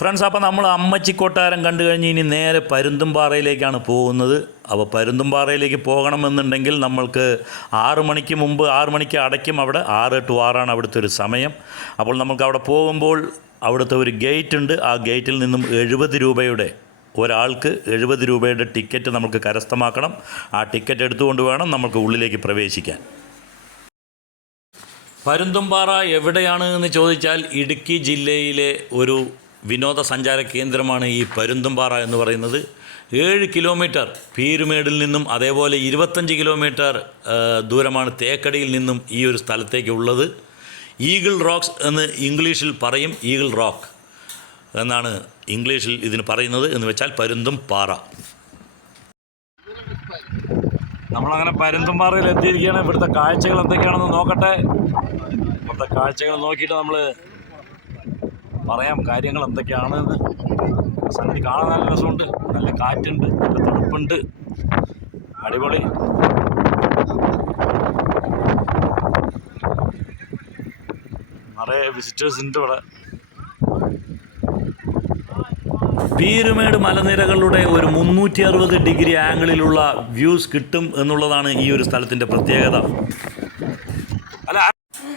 Friends, അപ്പോൾ നമ്മൾ അമ്മച്ചിക്കൊട്ടാരം കണ്ടു കഴിഞ്ഞ് ഇനി നേരെ പരുന്തുംപാറയിലേക്കാണ് പോകുന്നത്. അപ്പോൾ പരുന്തുംപാറയിലേക്ക് പോകണമെന്നുണ്ടെങ്കിൽ നമ്മൾക്ക് 6 മണിക്ക് മുമ്പ് 6 മണിക്ക് അടയ്ക്കും. അവിടെ 6 to 6 അവിടുത്തെ ഒരു സമയം. അപ്പോൾ നമുക്ക് അവിടെ പോകുമ്പോൾ അവിടുത്തെ ഒരു ഗേറ്റ് ഉണ്ട്. ആ ഗേറ്റിൽ നിന്നും 70 രൂപയുടെ ഒരാൾക്ക് 70 രൂപയുടെ ടിക്കറ്റ് നമുക്ക് കരസ്ഥമാക്കണം. ആ ടിക്കറ്റ് എടുത്തുകൊണ്ട് വേണം നമുക്ക് ഉള്ളിലേക്ക് പ്രവേശിക്കാൻ. പരുന്തുംപാറ എവിടെയാണ് എന്ന് ചോദിച്ചാൽ ഇടുക്കി ജില്ലയിലെ ഒരു വിനോദസഞ്ചാര കേന്ദ്രമാണ് ഈ പരുന്തുംപാറ എന്ന് പറയുന്നത്. 7 കിലോമീറ്റർ പീരുമേടിൽ നിന്നും അതേപോലെ 25 കിലോമീറ്റർ ദൂരമാണ് തേക്കടിയിൽ നിന്നും ഈ ഒരു സ്ഥലത്തേക്ക് ഉള്ളത്. ഈഗിൾ റോക്സ് എന്ന് ഇംഗ്ലീഷിൽ പറയും. ഈഗിൾ റോക്ക് എന്നാണ് ഇംഗ്ലീഷിൽ ഇതിന് പറയുന്നത്. എന്ന് വെച്ചാൽ പരുന്തും പാറ. നമ്മളങ്ങനെ പരുന്തുംപാറയിൽ എത്തിയിരിക്കുകയാണ്. ഇവിടുത്തെ കാഴ്ചകൾ എന്തൊക്കെയാണെന്ന് നോക്കട്ടെ. ഇവിടുത്തെ കാഴ്ചകൾ നോക്കിയിട്ട് നമ്മൾ പറയാം കാര്യങ്ങൾ എന്തൊക്കെയാണെന്ന്. സംഗതി കാണാൻ നല്ല രസമുണ്ട്, നല്ല കാറ്റുണ്ട്, നല്ല തണുപ്പുണ്ട്, അടിപൊളി. നിറയെ വിസിറ്റേഴ്സ് ഉണ്ട് ഇവിടെ. പീരുമേട് മലനിരകളുടെ ഒരു 360 ഡിഗ്രി ആംഗിളിലുള്ള വ്യൂസ് കിട്ടും എന്നുള്ളതാണ് ഈ ഒരു സ്ഥലത്തിൻ്റെ പ്രത്യേകത.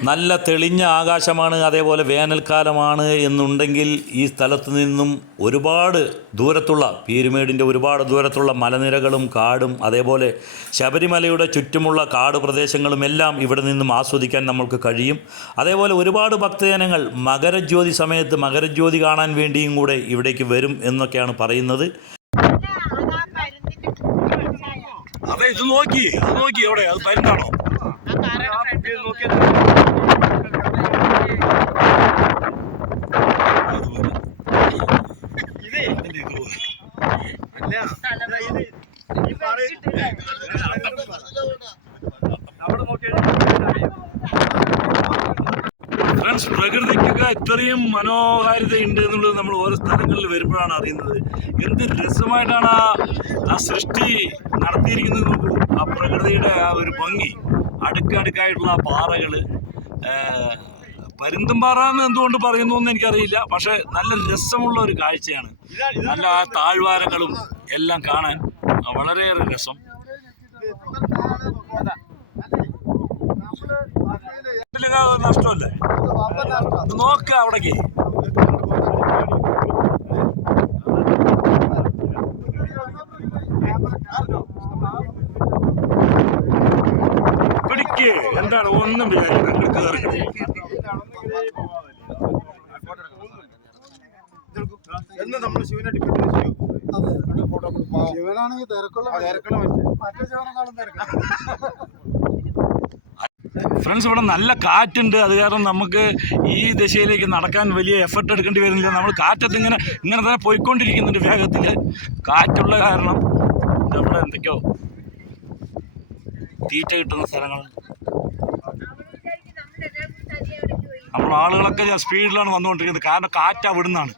നല്ല തെളിഞ്ഞ ആകാശമാണ്. അതേപോലെ വേനൽക്കാലമാണ് എന്നുണ്ടെങ്കിൽ ഈ സ്ഥലത്ത് നിന്നും ഒരുപാട് ദൂരത്തുള്ള പീരുമേടിൻ്റെ ഒരുപാട് ദൂരത്തുള്ള മലനിരകളും കാടും അതേപോലെ ശബരിമലയുടെ ചുറ്റുമുള്ള കാട് പ്രദേശങ്ങളും എല്ലാം ഇവിടെ നിന്നും ആസ്വദിക്കാൻ നമ്മൾക്ക് കഴിയും. അതേപോലെ ഒരുപാട് ഭക്തജനങ്ങൾ മകരജ്യോതി സമയത്ത് മകരജ്യോതി കാണാൻ വേണ്ടിയും കൂടെ ഇവിടേക്ക് വരും എന്നൊക്കെയാണ് പറയുന്നത്. അതെ, ഇത് നോക്കി എവിടെ അത് പരുന്താണോ? ഫ്രണ്ട്സ്, പ്രകൃതിക്കൊക്കെ ഇത്രയും മനോഹാരിതയുണ്ട് എന്നുള്ളത് നമ്മൾ ഓരോ സ്ഥലങ്ങളിൽ വരുമ്പോഴാണ് അറിയുന്നത്. എന്ത് രസമായിട്ടാണ് ആ സൃഷ്ടി നടത്തിയിരിക്കുന്നത് നോക്കൂ. ആ പ്രകൃതിയുടെ ആ ഒരു ഭംഗി, അടുക്കടുക്കായിട്ടുള്ള ആ പാറകൾ. പരുന്തുംപാറ എന്ന് എന്തുകൊണ്ട് പറയുന്നു എന്ന് എനിക്കറിയില്ല. പക്ഷെ നല്ല രസമുള്ള ഒരു കാഴ്ചയാണ്. നല്ല ആ താഴ്വാരങ്ങളും എല്ലാം കാണാൻ വളരെയേറെ രസം. നഷ്ടമല്ലേ? നോക്ക അവിടേക്ക്. പിടിക്ക്, എന്താണ് ഒന്നും എന്ന് നമ്മൾ ശിവനെ ഡിപ്പെൻഡ് ചെയ്യും. ശിവനാണെങ്കിൽ തിരക്കുള്ള മറ്റേ ശിവനെക്കാളും തിരക്കാണ്. ഫ്രണ്ട്സ്, ഇവിടെ നല്ല കാറ്റുണ്ട്. അത് കാരണം നമുക്ക് ഈ ദിശയിലേക്ക് നടക്കാൻ വലിയ എഫർട്ട് എടുക്കേണ്ടി വരുന്നില്ല. നമ്മൾ കാറ്റത്ത് ഇങ്ങനെ തന്നെ പോയിക്കൊണ്ടിരിക്കുന്നുണ്ട് വേഗത്തിൽ. കാറ്റുള്ള കാരണം ഇവിടെ എന്തൊക്കെയോ തീറ്റ കിട്ടുന്ന സ്ഥലങ്ങൾ. നമ്മൾ ആളുകളൊക്കെ സ്പീഡിലാണ് വന്നുകൊണ്ടിരിക്കുന്നത്. കാരണം കാറ്റ് അവിടുന്നാണ്.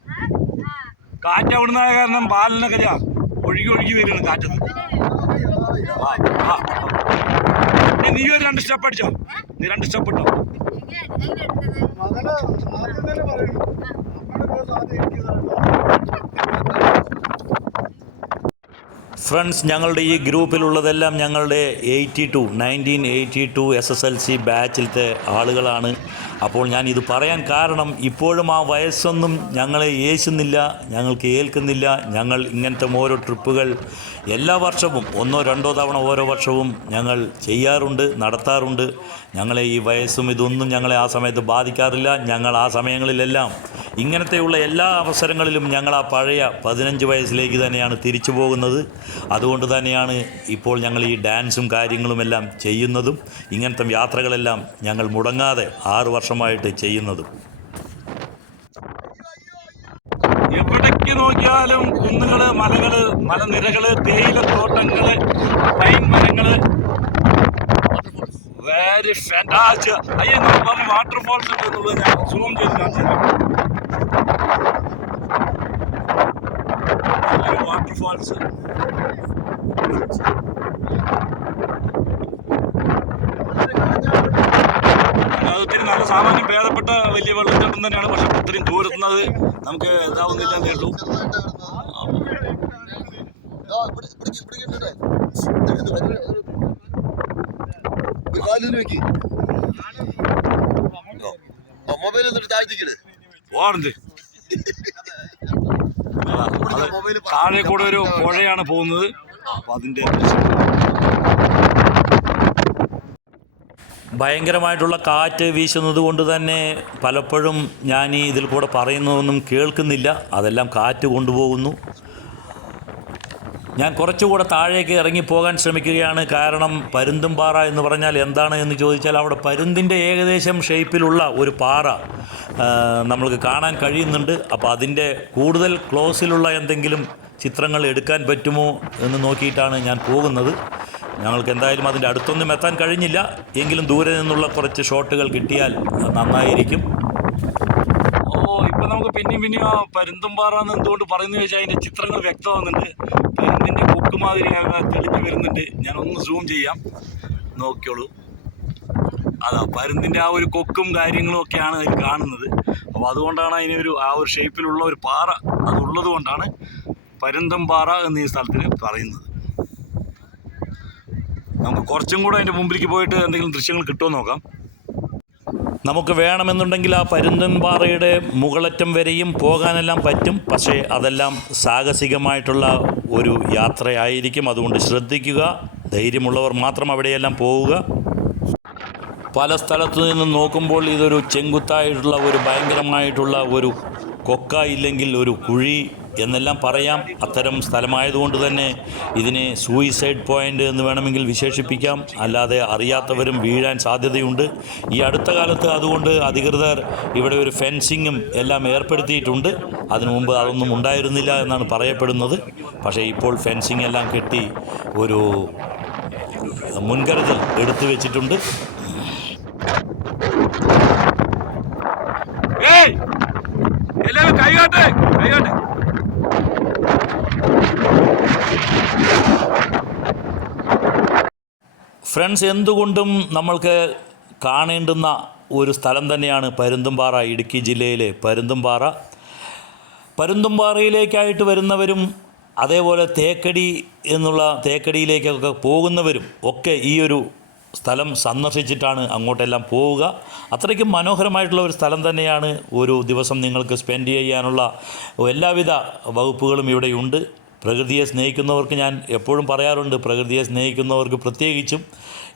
കാറ്റ് കാരണം പാലിനൊക്കെ ഒഴുകി വരികയാണ് കാറ്റത്ത്. നീ ഒരു 2 സ്റ്റെപ്പ് അടിച്ചോ? നീ 2 സ്റ്റെപ്പ് ഇട്ടോ? ഫ്രണ്ട്സ്, ഞങ്ങളുടെ ഈ ഗ്രൂപ്പിലുള്ളതെല്ലാം ഞങ്ങളുടെ 1982 SSLC ബാച്ചിലത്തെ ആളുകളാണ്. അപ്പോൾ ഞാൻ ഇത് പറയാൻ കാരണം ഇപ്പോഴും ആ വയസ്സൊന്നും ഞങ്ങളെ ഏശുന്നില്ല, ഞങ്ങൾക്ക് ഏൽക്കുന്നില്ല. ഞങ്ങൾ ഇങ്ങനത്തെ ഓരോ ട്രിപ്പുകൾ എല്ലാ വർഷവും 1-2 തവണ ഓരോ വർഷവും ഞങ്ങൾ ചെയ്യാറുണ്ട്, നടത്താറുണ്ട്. ഞങ്ങളെ ഈ വയസ്സും ഇതൊന്നും ഞങ്ങളെ ആ സമയത്ത് ബാധിക്കാറില്ല. ഞങ്ങൾ ആ സമയങ്ങളിലെല്ലാം ഇങ്ങനത്തെയുള്ള എല്ലാ അവസരങ്ങളിലും ഞങ്ങൾ ആ പഴയ 15 വയസ്സിലേക്ക് തന്നെയാണ് തിരിച്ചു പോകുന്നത്. അതുകൊണ്ട് തന്നെയാണ് ഇപ്പോൾ ഞങ്ങൾ ഈ ഡാൻസും കാര്യങ്ങളുമെല്ലാം ചെയ്യുന്നതും ഇങ്ങനത്തെ യാത്രകളെല്ലാം ഞങ്ങൾ മുടങ്ങാതെ 6 വർഷമായിട്ട് ചെയ്യുന്നതും. എവിടേക്ക് നോക്കിയാലും കുന്നുകൾ, മലകൾ, മലനിരകൾ, തേയിലത്തോട്ടങ്ങൾ, പൈൻ മരങ്ങൾ, വെരി ഫാന്റാസ്റ്റിക്. അയ്യോ, നമ്മൾ പറഞ്ഞ വാട്ടർഫോൾസ് ഉണ്ട് എന്നുള്ളത് ഞാൻ സൂം ചെയ്ത് കാണിച്ചു തരാം. വാട്ടർഫാൾസ് ഒത്തിരി നല്ല സാമാന്യം ഭേദപ്പെട്ട വലിയ വെള്ളച്ചാട്ടം തന്നെയാണ്. പക്ഷെ ഇത്രയും ദൂരത്തുനിന്നത് നമുക്ക് ഇതാവുന്നില്ലെന്നേ ഉള്ളൂ. മൊബൈൽ എന്നിട്ട് താഴ്ത്തിക്കണ് പോകാറുണ്ട്. താഴെ കൂടെ ഒരു പുഴയാണ് പോകുന്നത്. അപ്പം അതിൻ്റെ ഭയങ്കരമായിട്ടുള്ള കാറ്റ് വീശുന്നത് കൊണ്ട് തന്നെ പലപ്പോഴും ഞാൻ ഈ ഇതിൽ കൂടെ പറയുന്നതൊന്നും കേൾക്കുന്നില്ല. അതെല്ലാം കാറ്റ് കൊണ്ടുപോകുന്നു. ഞാൻ കുറച്ചുകൂടെ താഴേക്ക് ഇറങ്ങിപ്പോകാൻ ശ്രമിക്കുകയാണ്. കാരണം പരുന്തുംപാറ എന്ന് പറഞ്ഞാൽ എന്താണ് എന്ന് ചോദിച്ചാൽ അവിടെ പരുന്തിൻ്റെ ഏകദേശം ഷേപ്പിലുള്ള ഒരു പാറ നമ്മൾക്ക് കാണാൻ കഴിയുന്നുണ്ട്. അപ്പോൾ അതിൻ്റെ കൂടുതൽ ക്ലോസിലുള്ള എന്തെങ്കിലും ചിത്രങ്ങൾ എടുക്കാൻ പറ്റുമോ എന്ന് നോക്കിയിട്ടാണ് ഞാൻ പോകുന്നത്. ഞങ്ങൾക്ക് എന്തായാലും അതിൻ്റെ അടുത്തൊന്നും എത്താൻ കഴിഞ്ഞില്ല. എങ്കിലും ദൂരെ നിന്നുള്ള കുറച്ച് ഷോട്ടുകൾ കിട്ടിയാൽ നന്നായിരിക്കും. ഇപ്പം നമുക്ക് പിന്നെയും ആ പരുന്തുംപാറ എന്ന് എന്തുകൊണ്ട് പറയുന്നത് വെച്ചാൽ അതിൻ്റെ ചിത്രങ്ങൾ വ്യക്തമാകുന്നുണ്ട്. പരുന്തിൻ്റെ കൊക്ക് മാതിരിയാകെ തെളിഞ്ഞ് വരുന്നുണ്ട്. ഞാനൊന്ന് സൂം ചെയ്യാം, നോക്കിയോളൂ. അതാ പരുന്തിൻ്റെ ആ ഒരു കൊക്കും കാര്യങ്ങളും ഒക്കെയാണ് അതിൽ കാണുന്നത്. അപ്പോൾ അതുകൊണ്ടാണ് അതിനൊരു ആ ഒരു ഷേപ്പിലുള്ള ഒരു പാറ അതുള്ളത് കൊണ്ടാണ് പരുന്തുംപാറ എന്ന് ഈ സ്ഥലത്തിന് പറയുന്നത്. നമുക്ക് കുറച്ചും കൂടെ അതിൻ്റെ മുമ്പിലേക്ക് പോയിട്ട് എന്തെങ്കിലും ദൃശ്യങ്ങൾ കിട്ടുമോ നോക്കാം. നമുക്ക് വേണമെന്നുണ്ടെങ്കിൽ ആ പരുന്തുംപാറയുടെ മുകളറ്റം വരെയും പോകാനെല്ലാം പറ്റും. പക്ഷേ അതെല്ലാം സാഹസികമായിട്ടുള്ള ഒരു യാത്രയായിരിക്കും. അതുകൊണ്ട് ശ്രദ്ധിക്കുക. ധൈര്യമുള്ളവർ മാത്രം അവിടെയെല്ലാം പോവുക. പല സ്ഥലത്തു നിന്നും നോക്കുമ്പോൾ ഇതൊരു ചെങ്കുത്തായിട്ടുള്ള ഒരു ഭയങ്കരമായിട്ടുള്ള ഒരു കൊക്ക ഇല്ലെങ്കിൽ ഒരു കുഴി എന്നെല്ലാം പറയാം. അത്തരം സ്ഥലമായതുകൊണ്ട് തന്നെ ഇതിനെ സൂയിസൈഡ് പോയിൻ്റ് എന്ന് വേണമെങ്കിൽ വിശേഷിപ്പിക്കാം. അല്ലാതെ അറിയാത്തവരും വീഴാൻ സാധ്യതയുണ്ട്. ഈ അടുത്ത കാലത്ത് അതുകൊണ്ട് അധികൃതർ ഇവിടെ ഒരു ഫെൻസിങ്ങും എല്ലാം ഏർപ്പെടുത്തിയിട്ടുണ്ട്. അതിനു മുമ്പ് അതൊന്നും ഉണ്ടായിരുന്നില്ല എന്നാണ് പറയപ്പെടുന്നത്. പക്ഷേ ഇപ്പോൾ ഫെൻസിങ് എല്ലാം കെട്ടി ഒരു മുൻകരുതൽ എടുത്തു വെച്ചിട്ടുണ്ട്. ഫ്രണ്ട്സ്, എന്തുകൊണ്ടും നമ്മൾക്ക് കാണേണ്ടുന്ന ഒരു സ്ഥലം തന്നെയാണ് പരുന്തുംപാറ. ഇടുക്കി ജില്ലയിലെ പരുന്തുംപാറ. പരുന്തുംപാറയിലേക്കായിട്ട് വരുന്നവരും അതേപോലെ തേക്കടി എന്നുള്ള തേക്കടിയിലേക്കൊക്കെ പോകുന്നവരും ഒക്കെ ഈ ഒരു സ്ഥലം സന്ദർശിച്ചിട്ടാണ് അങ്ങോട്ടെല്ലാം പോവുക. അത്രയ്ക്കും മനോഹരമായിട്ടുള്ള ഒരു സ്ഥലം തന്നെയാണ്. ഒരു ദിവസം നിങ്ങൾക്ക് സ്പെൻഡ് ചെയ്യാനുള്ള എല്ലാവിധ വകുപ്പുകളും ഇവിടെയുണ്ട്. പ്രകൃതിയെ സ്നേഹിക്കുന്നവർക്ക് ഞാൻ എപ്പോഴും പറയാറുണ്ട്, പ്രകൃതിയെ സ്നേഹിക്കുന്നവർക്ക് പ്രത്യേകിച്ചും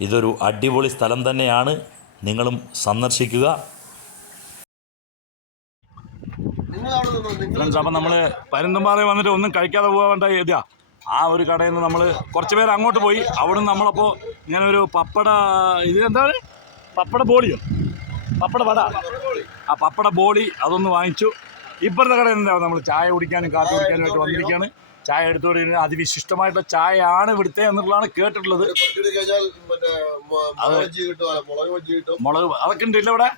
ഇതൊരു അടിപൊളി സ്ഥലം തന്നെയാണ്. നിങ്ങളും സന്ദർശിക്കുക. ഫ്രണ്ട്സ്, അപ്പം നമ്മൾ പരുന്തുംപാറയിൽ വന്നിട്ട് ഒന്നും കഴിക്കാതെ പോകാൻ എഴുതിയാ ആ ഒരു കടയിൽ നിന്ന് നമ്മൾ കുറച്ച് പേര് അങ്ങോട്ട് പോയി. അവിടെ നിന്ന് നമ്മളപ്പോൾ ഇങ്ങനെ ഒരു പപ്പട, ഇത് എന്താണ് പപ്പട ബോളിയോ, പപ്പട വട, ആ പപ്പട ബോളി അതൊന്ന് വാങ്ങിച്ചു. ഇപ്പോഴത്തെ കടയിൽ നിന്നാണ് നമ്മൾ ചായ കുടിക്കാനും കാപ്പി കുടിക്കാനുമായിട്ട് വന്നിരിക്കുകയാണ്. ചായ എടുത്തുകൊണ്ട് അതിവിശിഷ്ടമായിട്ടുള്ള ചായയാണ് ഇവിടുത്തെ എന്നുള്ളതാണ് കേട്ടിട്ടുള്ളത്. മുളക് അതൊക്കെ ഉണ്ട് ഇല്ല ഇവിടെ.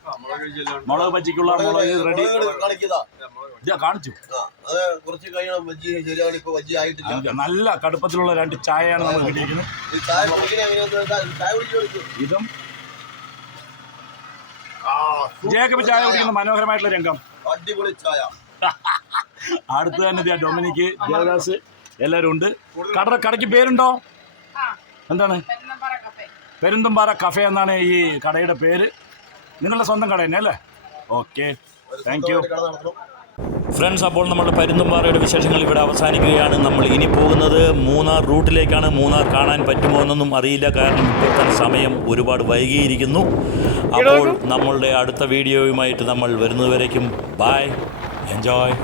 മുളക് ബജിക്കുള്ള മുളക് റെഡി കാണിച്ചു. നല്ല കടുപ്പത്തിലുള്ള 2 ചായയാണ് നമ്മൾ കിട്ടിയിരിക്കുന്നത്. ഇതും ജേക്കബ് ചായ കുടിക്കുന്ന മനോഹരമായിട്ടുള്ള രംഗം. അടിപൊളി ചായ. അടുത്ത് തന്നെ ഡൊമിനിക്ക്, ദേവദാസ് എല്ലാവരും ഉണ്ട്. കടയ്ക്ക് പേരുണ്ടോ? എന്താണ്? പരുന്തുംപാറ കഫേ എന്നാണ് ഈ കടയുടെ പേര്. നിങ്ങളുടെ സ്വന്തം കട തന്നെ അല്ലേ? Okay, thank you friends. അപ്പോൾ നമ്മുടെ പരുന്തുംപാറയുടെ വിശേഷങ്ങൾ ഇവിടെ അവസാനിക്കുകയാണ്. നമ്മൾ ഇനി പോകുന്നത് മൂന്നാർ റൂട്ടിലേക്കാണ്. മൂന്നാർ കാണാൻ പറ്റുമോ എന്നൊന്നും അറിയില്ല, കാരണം ഇപ്പോഴത്തെ സമയം ഒരുപാട് വൈകിയിരിക്കുന്നു. അപ്പോൾ നമ്മളുടെ അടുത്ത വീഡിയോയുമായിട്ട് നമ്മൾ വരുന്നതുവരേക്കും ബൈ, എൻജോയ്.